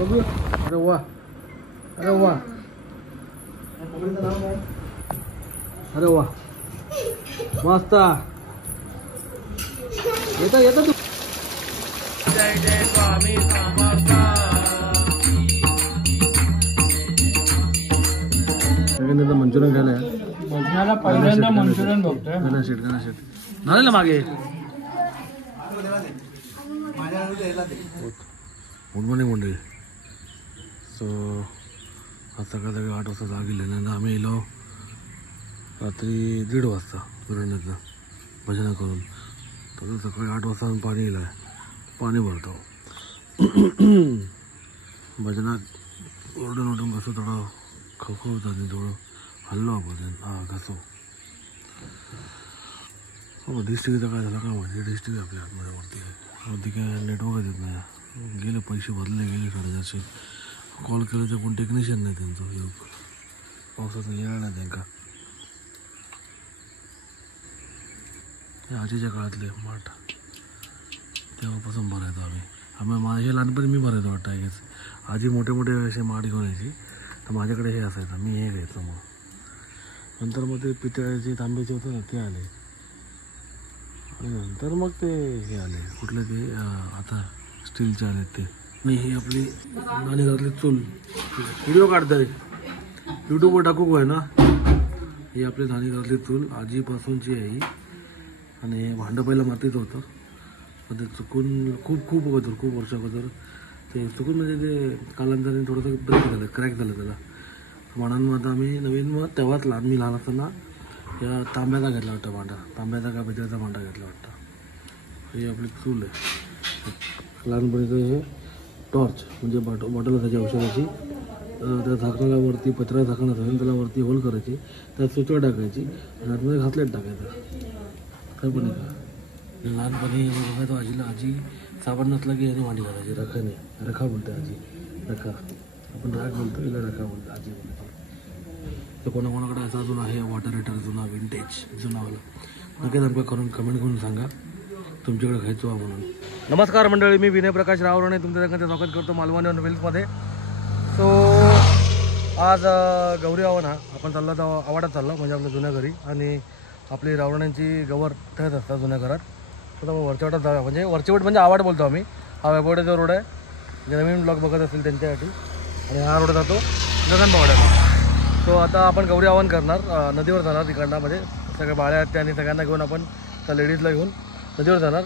अरे वा, अरे वा, अरे वा, मस्त येता येता तू. जय जय स्वामी समर्थ. सगळ्यांनी मंचुरियन खायला पहिल्यांदा मंचुरियन बघतोय. झालं मागे. गुड मॉर्निंग मंडळी. सो आज सकाळ 8 वाजता जाग गेले ना. आम्ही येलो रात्री 1:30 वाजता सुरण्यातनं भजनं करून. तर सकाळी 8 वाजता पाणी येलं आहे. पाणी भरतो भजनात ओरडून कसं थोडं खवखव होतं. थोडं हल्लो आपण घसो. हो डिश टी व्हीचा काय झाला काय माहिती. डिश टी व्ही आपल्या हातमध्ये वरती काय नेटवर्कच येत नाही. गेले पैसे भरले गेले 4,500. कॉल केलं तर कोण टेक्निशियन नाही त्यांचं. येऊ पावसाचं येणार नाही त्यांना. हे आजीच्या काळातले माठ तेव्हापासून भरायचो आम्ही माझ्या लहानपणी मी भरायचो वाटतं. आहे आजी मोठे मोठे असे माठ घेऊन यायची. तर माझ्याकडे हे असायचं. मी हे घ्यायचं. मग नंतर मग ते पितळ्याचे तांब्याचे होते ना ते आले. आणि नंतर मग ते हे आले कुठले ते आता स्टीलचे आले ते. आणि ही आपली नाणी घरातली चूल. व्हिडिओ काढताय यूट्यूबवर टाकू आहे ना. ही आपली नाणी घरातली चूल आजीपासूनची आहे ही. आणि हे भांडं पहिलं मातीचं होतं. पण ते चुकून खूप अगोदर खूप वर्ष अगोदर ते चुकून म्हणजे ते कालांतराने थोडंसं ब्रेक झालं क्रॅक झालं त्याला. म्हणून मग आता आम्ही नवीन मग तेव्हाच मी लहान असताना या तांब्याचा घेतला वाटतं भांडा. तांब्याचा का पितळेचा भांडा घेतला वाटतं. ही आपली चूल आहे. लहानपणीचं हे टॉर्च म्हणजे बॉटल असायची औषधाची. त्या झाकणाला वरती पत्रा झाकण असायचं. त्याला वरती होल करायची. त्यात सुचवा टाकायची आणि आतमध्ये घासलेट टाकायचं. काय पण का लहानपणी बघायचो आजीला. आजी साबण नसला की याने भांडी घालायची रखाने. रखा बोलते आजी. रखा आपण राग बोलतो तिला रखा बोलतो आजी बोलतो. तर कोणाकोणाकडे असा अजून आहे वॉटर हिटर जुना विंटेज जुनावाला नक्कीच आमच्या करून कमेंट करून सांगा तुमच्याकडे खायचो म्हणून. नमस्कार मंडळी, मी विनय प्रकाश रावराणे तुमच्या सगळ्यांचं स्वागत करतो मालवणी ऑन व्हील्समध्ये. सो आज गौरी आव्हान आपण चाललो तर आवाडात चाललो म्हणजे आपल्या जुन्या घरी. आणि आपली रावणांची गवर ठेवत असतात जुन्या घरात. तर वरचेवाटात जाऊया. म्हणजे वरचेवट म्हणजे आवाड बोलतो आम्ही. हा वेबवड्याचा रोड आहे. जे नवीन ब्लॉग बघत असतील त्यांच्यासाठी. आणि हा रोड जातो गगनबावड्याला. सो आता आपण गौरी आव्हान करणार. नदीवर जाणार तिकडनं. म्हणजे सगळे बाळ्या आहेत आणि सगळ्यांना घेऊन आपण त्या लेडीजला घेऊन नदीवर जाणार.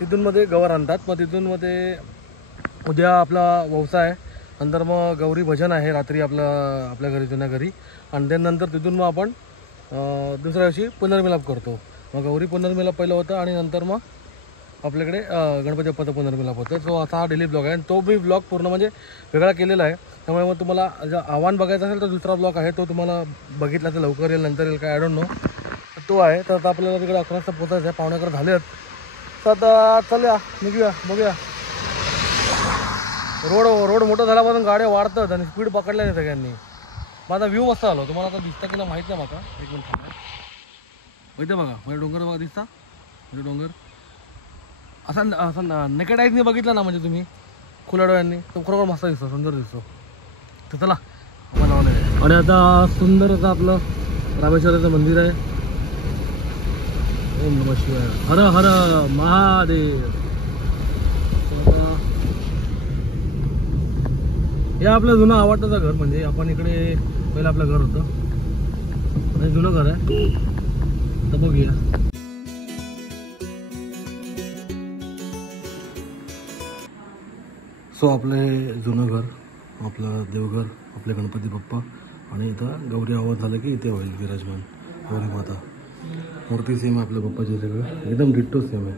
तिथून मध्ये गवर आणतात. मग तिथून मध्ये उद्या आपला व्यवसाय. नंतर मग गौरी भजन आहे रात्री आपल्या घरी जुन्या घरी. आणि त्यानंतर तिथून मग आपण दुसऱ्या दिवशी पुनर्मिलाप करतो. मग गौरी पुनर्मिलाप पहिलं होतं आणि नंतर मग आपल्याकडे गणपती बाप्पाचा पुनर्मिलाप होतं. सो असा हा डेली ब्लॉग आहे. आणि तो मी ब्लॉग पूर्ण म्हणजे वेगळा केलेला आहे. त्यामुळे मग तुम्हाला जर आव्हान बघायचं असेल तर दुसरा ब्लॉग आहे तो तुम्हाला बघितला तर लवकर येईल नंतर येईल काय आय डोंट नो. तो आहे. तर आता आपल्याला तिकडे 11 वाजता पोचायचं आहे. 11:15 झाले आहेत. तर आता चलूया निघूया बघूया. रोड मोठं झाल्यापासून गाड्या वाढतात आणि स्पीड पकडल्या नाही सगळ्यांनी. माझा व्ह्यू मस्त आलो तुम्हाला आता दिसता की नाही माहीत नाही. माझा 1 मिनिट थांबा. माहिती आहे बघा माझ्या डोंगर बघा दिसता. म्हणजे डोंगर असा नेकेड आईजने बघितला ना म्हणजे तुम्ही खुल्या डोळ्यांनी तो खरोखर मस्त दिसतो सुंदर दिसतो. तर चला आणि आता सुंदर असं आपलं रामेश्वराचं मंदिर आहे. ओम नमः शिवाय हर हर महादेव. हे आपलं जुनं आवडतं घर. म्हणजे आपण इकडे पहिलं आपलं घर होतं आणि जुनं घर आहे. तर बघूया. सो आपलं हे जुनं घर आपलं देवघर आपले गणपती बाप्पा. आणि इथं गौरी आव्हान झालं की इथे होईल विराजमान गौरी माता. मूर्ती सेम आहे आपल्या बाप्पाची सगळं एकदम डिट्टो सेम आहे.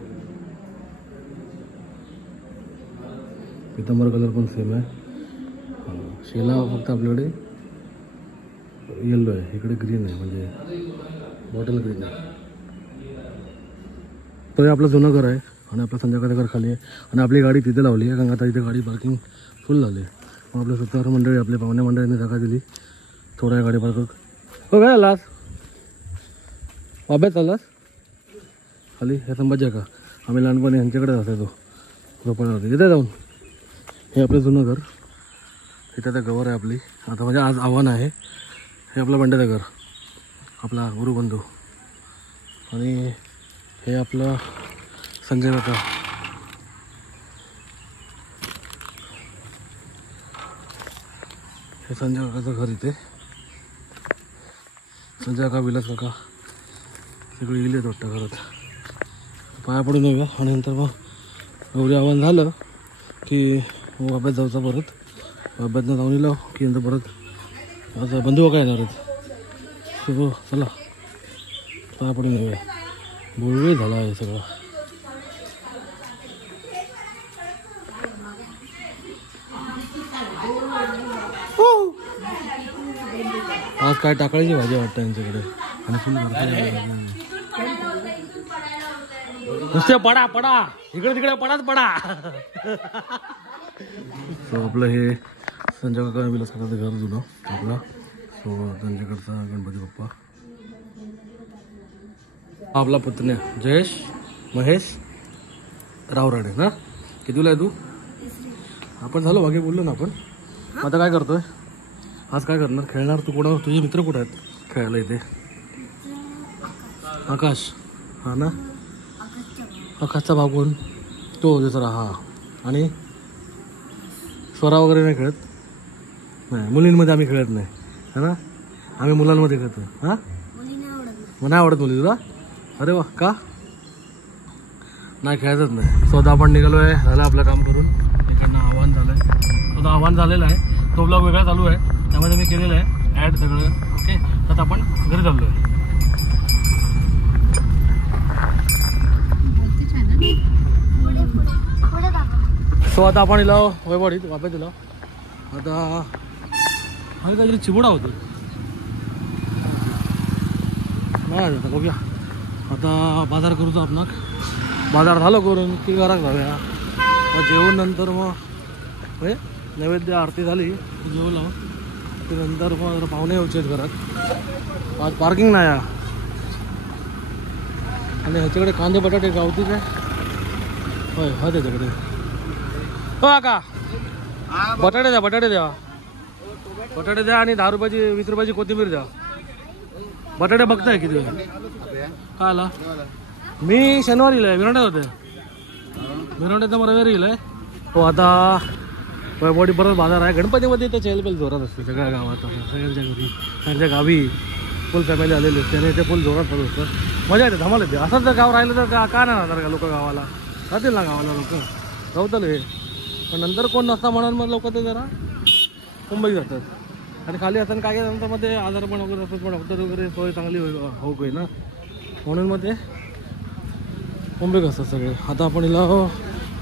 पितांबर कलर पण सेम आहे. शेला फक्त आपल्याकडे येल्लो आहे. इकडे ग्रीन आहे म्हणजे बॉटल ग्रीन आहे. तर हे आपलं जुनं घर आहे. आणि आपलं संध्याकाळचं घर खाली आहे. आणि आपली गाडी तिथे लावली आहे कारण आता इथे गाडी पार्किंग फुल झाली. मग आपल्या सुतार मंडळी आपल्या पाहुण्या मंडळींनी जागा दिली थोड्या गाडी पार्क. हो काय आलास अभ्यास चाललास खाली. हे संभाजी का आम्ही लहानपणी ह्यांच्याकडेच असायचो झोपाळ्यावरती. इथे जाऊन हे आपलं जुनं घर इथं तर गवर आहे आपली. आता म्हणजे आज आव्हान आहे. हे आपलं बंड्याचं घर, आपला गुरुबंधू. आणि हे आपलं संजय काका. हे संजय काकाचं घर इथे. संजय काका, विलास काका सगळे गेलेत वाटतं घरात. पाया पडून येऊया आणि नंतर मग गौरी आव्हान झालं की मग अभ्यास जाऊचा परत. अभ्यासनं जाऊन येलो की नंतर परत आता बंधू काय येणार आहेत. सो चला पाया पडून येऊया. बोलवे झाला आहे सगळं. आज काय टाकळीची भाजी वाटतं यांच्याकडे. आणि फुल नुसते पडा पडा इकडे तिकडे पडाच पडा. सो आपलं हे संजय काका विलास काकाचं घर जुनं आपलं. सो त्यांच्याकडचा गणपती बाप्पा. आपला पुतण्या जयेश महेश रावराडे ना. कितीला आहे तू? आपण झालो मागे बोललो ना आपण. आता काय करतोय आज? काय करणार? खेळणार तू? कोणावर? तुझे मित्र कुठे आहेत खेळायला इथे? आकाश हा ना. आकाशचा भाऊ कोण? तो दुसरा. हा. आणि स्वरा वगैरे नाही खेळत? नाही, मुलींमध्ये आम्ही खेळत नाही है ना. आम्ही मुलांमध्ये खेळतो. हां, मग नाही आवडत मुली तुला? अरे वा, का नाही खेळतच नाही? स्वतः आपण निघालो आहे. झालं आपलं काम करून. इकडनं आव्हान झालं आहे. स्वतः आव्हान झालेलं आहे. तो ब्लॉग वेगळा चालू आहे, त्यामध्ये मी केलेलं आहे ॲड सगळं. ओके, तर आपण घरी चाललो आहे. सो आता आपण इला वैवाडीत वापस दिला. आता आणि काहीतरी चिबुडा होतो नाही आता बघूया. आता बाजार करूचा आपण. बाजार झालं करून की घरात जाऊया. मग जेवून नंतर मग म्हणजे नैवेद्य आरती झाली की जेवलो की नंतर मग जरा पाहुणे यायचे आहेत घरात. आज पार्किंग नाही आहे. आणि ह्याच्याकडे कांदे बटाटे गावतीच आहे. होय हा त्याच्याकडे. हो का बटाटे द्या, बटाटे द्या, बटाटे द्या. आणि 10 रुपयाची 20 रुपयाची कोथिंबीर द्या. बटाटे बघताय किती वेळ? काय आला? मी शनिवारी येईल आहे. विरांड्यात होते. विरांड्यात मग रविवारी येईल आहे. तो आता वैभवडी परत बाजार आहे. गणपतीमध्ये तर चेलपेल जोरात असते सगळ्या गावात. सगळ्यांच्या घरी, त्यांच्या गावी फुल फॅमिली आलेली असते आणि ते फुल जोरात चालू असतं. मजा येते, धमाल येते. असंच जर गाव राहिलं तर का नाही राहणार का लोक गावाला? राहतील ना गावाला लोक, राहतले. पण नंतर कोण नसता म्हणून मग लोक ते जरा मुंबईत जातात. आणि खाली असताना काय नंतर मध्ये आजारपण वगैरे असतात, पण डॉक्टर वगैरे सोय चांगली हो काही ना, म्हणून मग ते मुंबईत असतात सगळे. आता आपण इला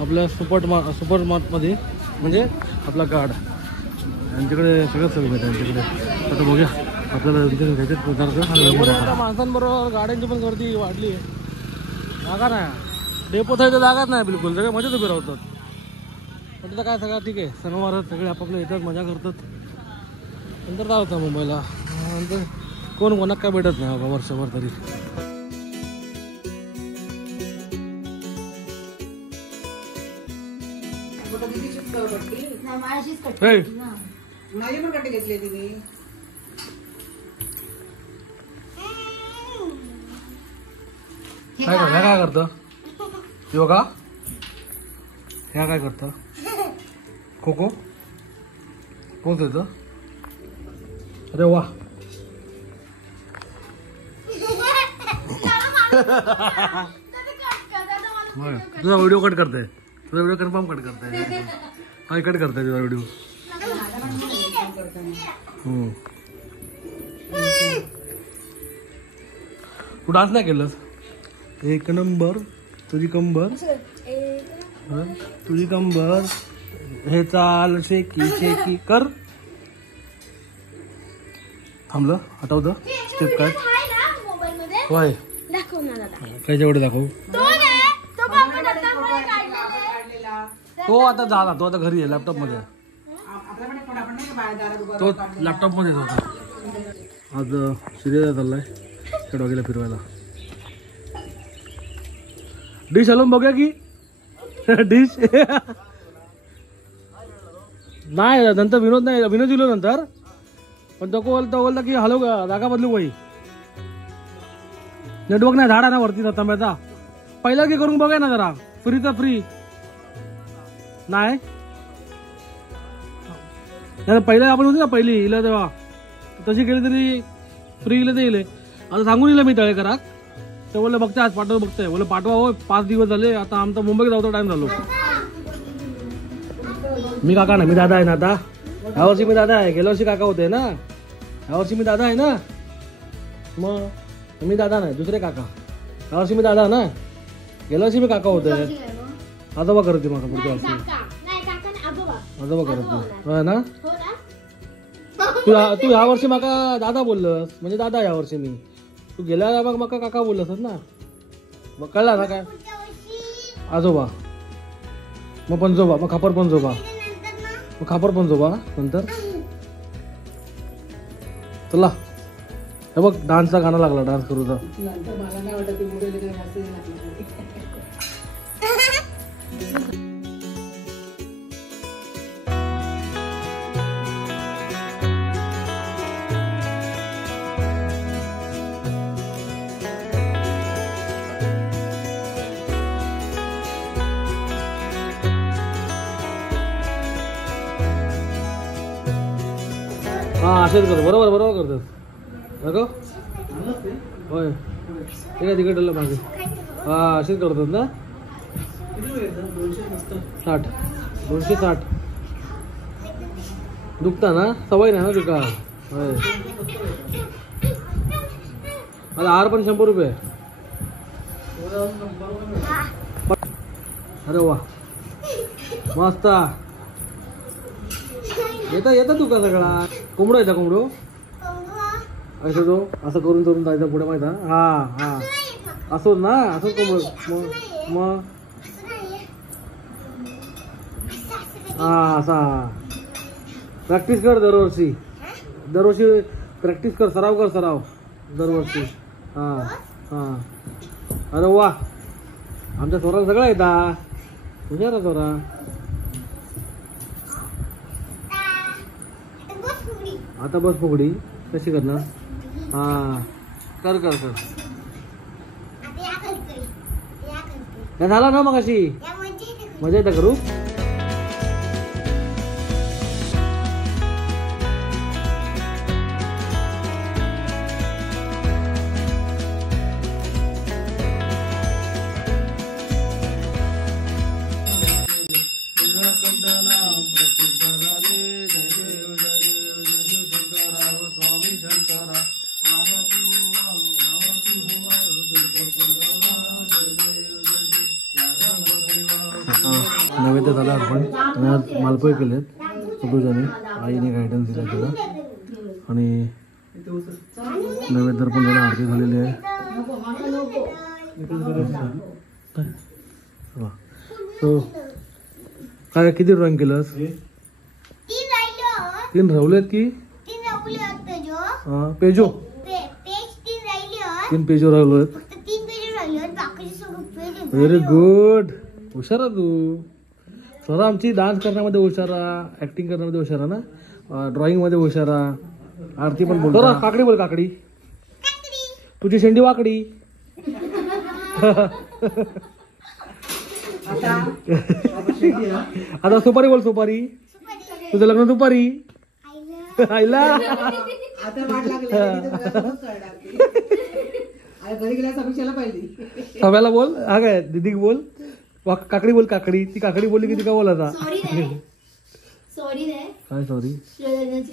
आपल्या सुपर मार्टमध्ये म्हणजे आपला कार्ड यांच्याकडे सगळं सगळं मिळतं त्यांच्याकडे. आता बघूया आपल्याला घ्यायचे पदार्थ. माणसांबरोबर गाड्यांची पण गर्दी वाढली आहे. जागा नाही, डेपोत आहे तर जागाच नाही बिलकुल. सगळे मजेत उभे राहतात. पण तिथं काय सगळं ठीक आहे. सणवार सगळे आपापले येतात, मजा करतात. नंतर जायचं मुंबईला. नंतर कोण कोणाक काय भेटत नाही बाबा वर्षभर तरी. माझी पण कटी घेतली तिने. काय ह्या काय करतं योगा? ह्या काय करतं? खो खो कोण येतं? अरे वा. तुझा व्हिडिओ कट करताय. तुझा व्हिडिओ कन्फर्म कट करताय. हा कट करताय तुझा व्हिडिओ. तू डान्स नाही केलंस? एक नंबर. तुझी कंबर, तुझी कंबर हे चाल शेकी शेकी कर. थांबलं, आठवतं स्टेप काय? होय काय जेवढे दाखवू? तो आता झाला, तो आता घरी आहे लॅपटॉप मध्ये. तो लॅपटॉप मध्ये होता. आज सिरियल चाललाय त्या डॉगीला फिरवायला. डिश हलवून बघूया की डिश. नाही नंतर विनोद दिलो नंतर पण तो बोलला की हॅलो जागा बदलू बाई नेटवर्क नाही झाडा ना वरती तांब्याचा पहिला की करून बघाय ना जरा फ्रीचा फ्री नाही पहिला आपण होती ना पहिली इला तेव्हा तशी केली तरी फ्री इला ते येईल आता सांगून येईल मी तळेकराक तर बोलले बघते आज पाठवा बघते बोले पाठवा हो 5 दिवस झाले आता आमचा मुंबईत जाऊचा टाइम झालो मी काका ना मी दादा आहे ना आता ह्या वर्षी मी दादा आहे गेल्या वर्षी काका होते ना ह्या वर्षी मी दादा आहे ना मग मी दादा नाही दुसरे काका ह्या वर्षी मी दादा ना गेल्या वर्षी मी काका होते आजोबा करते मग पुढच्या वर्षी आजोबा करते होय ना तू ह्या वर्षी माका दादा बोललस म्हणजे दादा ह्या वर्षी मी तू गेल्या मग माका काका बोललस ना मग कळला ना काय आजोबा मग पंजोबा मग खापर पंजोबा मग खापर पंजोबा नंतर चला हे बघ डान्सचा गाणं लागला डान्स करू तर हा असेच करतो बरोबर करतात नको होय ते काय तिकडे मागे हा असेच करतात ना 260 दुखता ना सवय नाही ना तुका होय आता हार पण 100 रुपये अरे वा मस्त येता तुका सगळा कोंबडो येता कोंबडो असं तो असं करून जायचा पुढे माहिती हा असो ना असं कोंबडो मग हा असा प्रॅक्टिस कर दरवर्षी प्रॅक्टिस कर सराव दरवर्षी हा अरे वा आमच्या चोराला सगळं येता हुशार चोरा आता बस फुगडी कशी करणार हा कर झाला ना मग अशी मजा येतं करू नैवेद्य झाला अर्पण आणि आज मालपोहे केलेत सगळ्याने आईने गायडन्स दिला त्याला आणि नैवेद्य अर्पण झाला आरती झालेली आहे तो काय किती ड्रॉइंग केलंस 3 राहिलेत की पेजो 3 पेजो राहिलेत व्हेरी गुड हुशार तू सर आमची डान्स करण्यामध्ये हुशारा ऍक्टिंग करण्यामध्ये हुशारा ना ड्रॉइंग मध्ये हुशारा आरती पण बोल काकडी बोल काकडी तुझी शेंडी वाकडी आता सुपारी बोल सुपारी तुझं लग्न दुपारी आईला सभ्याला बोल हा काय दीदी बोल काकडी बोल काकडी ती काकडी बोलली की ती का बोल आता काय सॉरी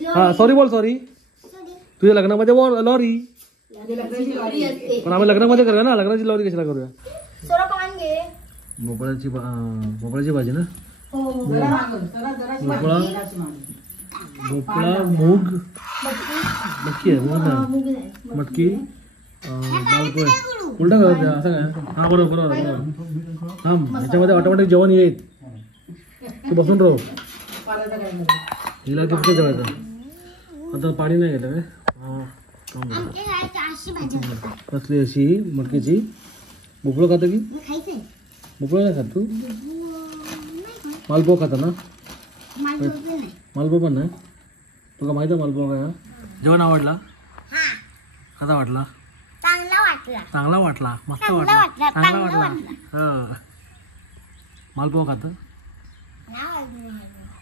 हा सॉरी बोल सॉरी तुझ्या लग्नामध्ये बोल लॉरी पण आम्ही लग्नामध्ये करूया ना लग्नाची लॉरी कशाला करूया भोपळ्याची भाजी ना भोपळा मूग मटकी आहे मटकी मालपोहे उलटा करत असं काय हा बरोबर थांब ह्याच्यामध्ये ऑटोमॅटिक जेवण येईल तू बसून राहू हिला किती जेवायचं आता पाणी नाही घेतलं काय कसली अशी मटकीची भोपळं खातं की भोपळं नाही खात तू मालपोहा खाता ना मालपो पण नाही तुका माहिती आहे मालपो काय जेवण आवडला कसा वाटला चांगला वाटला मस्त वाटला चांगला वाटला मालपो खात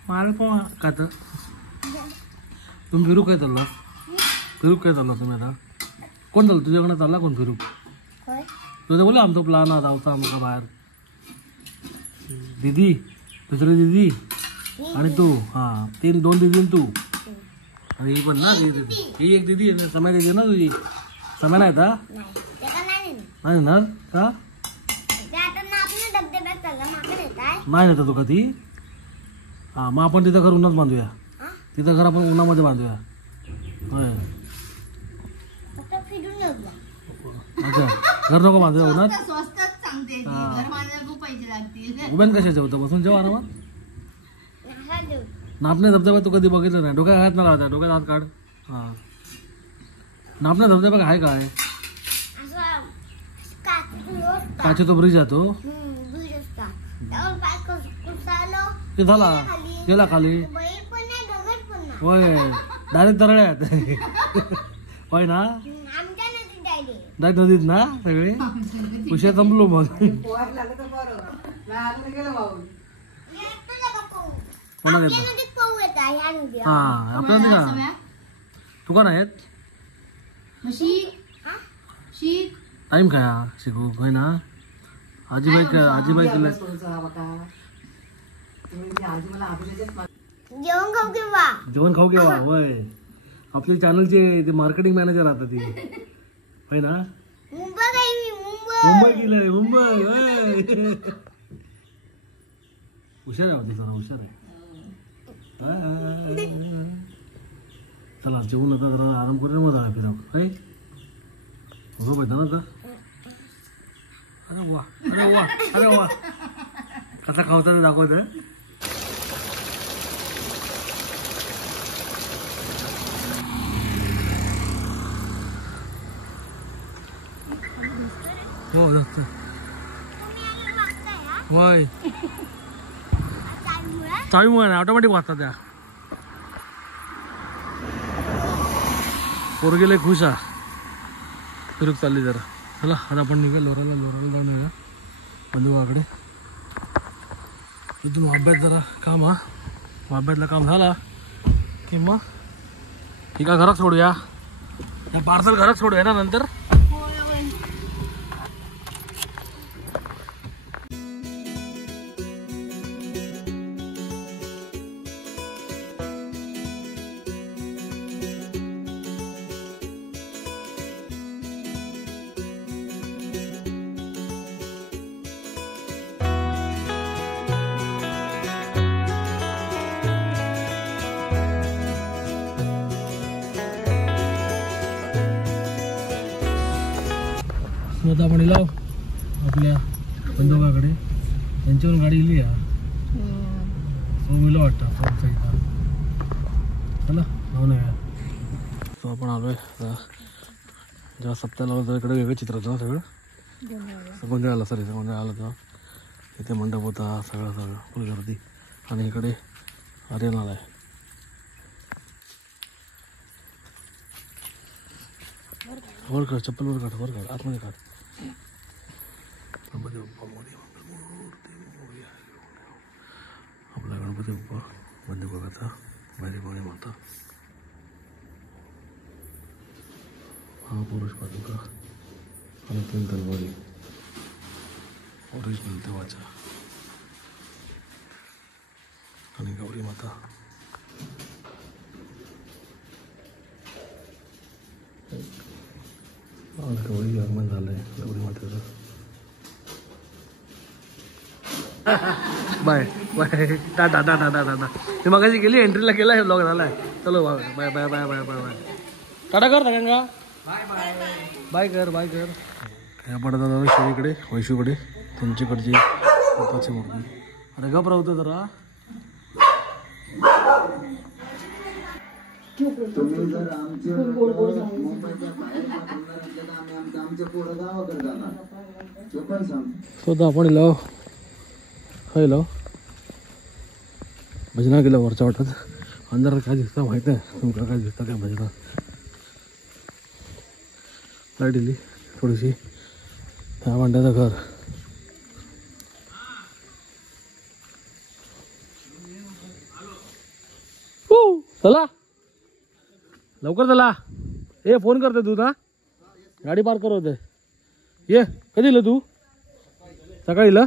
मालपो खात तुम्ही फिरूक काय चालला तुम्ही आता कोण चाललं तुझ्याकडे चालला कोण फिरूक तुझं बोला आमचं प्लान आता होता आमचा बाहेर दीदी दुसरी दीदी आणि तू हां दोन दीदी आणि तू आणि ही पण ना दीदी ही एक दीदी आहे समय दीदी ना तुझी समय नाही का नाही ना का नाही येतं तू कधी हां मग आपण तिथं घर उन्हात बांधूया तिथं घर आपण उन्हामध्ये बांधूया होय अच्छा घर नको बांधूया उन्हात उभ्यान कशाचे होतं बसून जेव्हा आरामात नापणे धबधबा तू कधी बघितलं नाही डोक्यात हात ना राहता डोक्यात हात काढ हां नापणे धबधबा आहे काय काचे तो ब्रिज आहे तो ते झाला गेला खाली होय डायरेक्ट दरड्यात होय ना डायरेक्ट नदीत ना सगळे उशीर संपलो मग कोणा हा आपल्या का तू का नाही टाइम काय शिकू होय ना आजीबाई केलं जेवण खाऊ केव्हा होय आपल्या चॅनलचे ते मार्केटिंग मॅनेजर आता ती होय ना मुंबई गेलंय मुंबई हुशार आहे होती जरा हुशार आहे चला जेवून आता जरा आराम करूया मग जाऊया फिरा काय झोप येतं ना तर अरे वा कसा खावता ते दाखवत हो जास्त वाय चावीमुळे नाही ऑटोमॅटिक वाचतात त्या पोरगेले खुश आहे फिरूक चालली जरा चला आता आपण निघा लोराला जाऊन निघा बंधुभावाकडे तिथून वाब्यात जरा काम वाब्यातलं काम झाला की मग ही का घरात सोडूया पार्सल घरात सोडूया ना नंतर आता आपण इलाव आपल्या बंधुकाकडे त्यांच्यावर गाडी इली सोमिलो वाटतं चला जाऊन या तो आपण आलोय जेव्हा सप्त्याला होतं इकडे वेगळं चित्र होतं सगळं गोंधळाला सॉरी गोंधळाला तेव्हा इथे मंडप होता सगळं फुल गर्दी आणि इकडे आर्यनाला आहे वर काढ चप्पल वर काढ आतमध्ये काढ गणपती बाप्पा मोरया मंगलमूर्ती मोरया आपला गणपती बाप्पा बंधुकाचा बैरेमाळी माता महापुरुष पादुका आणि 3 तलवारी ओरिजिनल देवाच्या आणि गौरी माता आज गौरी आगमन झालंय गौरी मातेचं bye bye tata tata tata मी मगाशी गेली एंट्रीला केला हे ब्लॉग झालाय चलो bye bye bye bye bye bye bye tata कर गंगा बाय कर काय पडत आता शिवीकडे वैशूकडे तुमच्याकडची बाप्पाची मूर्ती अरे गप राहतो जरा तुम्ही जर आमच्या मुंबईच्या बाहेर आमच्या पुढं गावाकडे जाणार तो पण सांग तो आपण लाव हॅलो भजना गेलं वरच्या वाटत अंधारात काय दिसतं माहीत नाही तुमका काय दिसतं काय भजना लाईट दिली थोडीशी ह्या वांड्याचं घर चला लवकर चला ए फोन करते तू ना गाडी पार्क करवते ये कधी इलं तू सकाळी इलं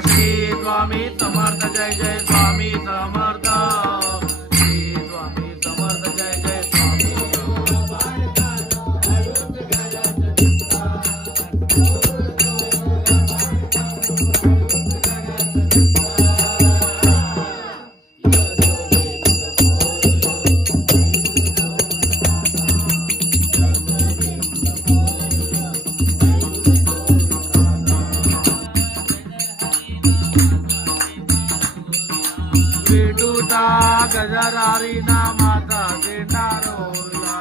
श्री स्वामी समर्थ जय जय स्वामी समर्थ श्री स्वामी समर्थ जय जय स्वामी विटूचा गजरारी नामाचा झेंडा रोवला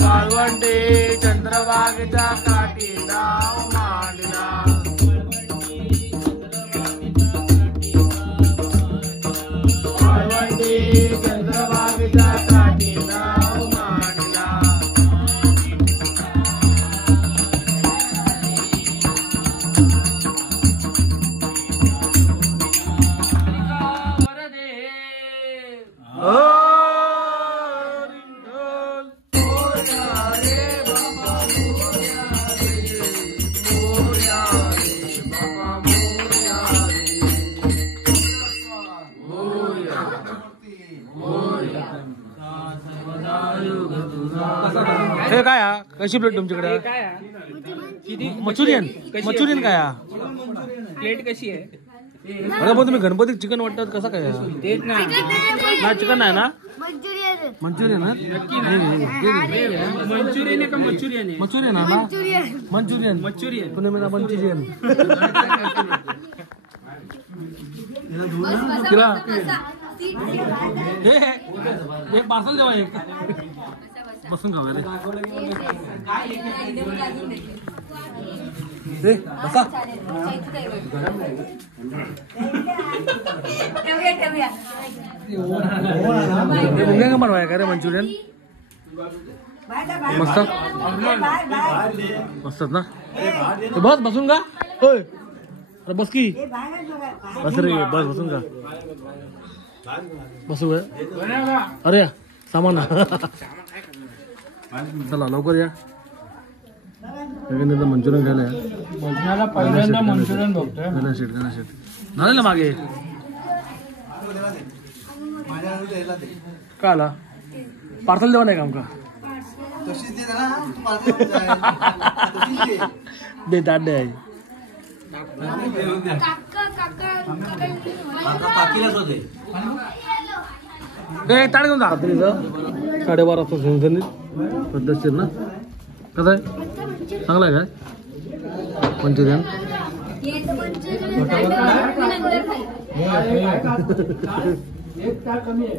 वाळवंटे चंद्रभागेच्या काठी डाव मांडला वाळवंटे चंद्रभागेच्या काठी डाव मांडला हे काय हा कशी प्लेट तुमच्याकडे मंचुरियन मंचुरियन काय हा प्लेट कशी आहे अरे मग तुम्ही गणपती चिकन वाटतात कसं काय तेच ना ना चिकन नाही ना मंचुरियन ना मंचुरियन आहे का मंचुरियन आहे मंचुरियन ना मंचुरियन मंचुरियन पुणे मेरा मंचुरियन तिला एक पार्सल देवा एक बसून खावा रे बसा बनवाय का रे मंचुरियन मस्त मस्तच ना बस बसून का होय अरे बस की बस रे बस बसून का बसू अरे सामान चला लवकर या मंचुरियन खायला भजनाला पहिल्यांदा मंचुरियन बघतोय गणेश झालं ना मागे का आला पार्सल देवा नाही का आमका दे ताट दे ताट घेऊन जा रात्रीचं 12:30 वाजता झणझणीत पद्धतशीर ना कसं आहे चांगलं आहे काय मंचुरियन एक तार कमी आहे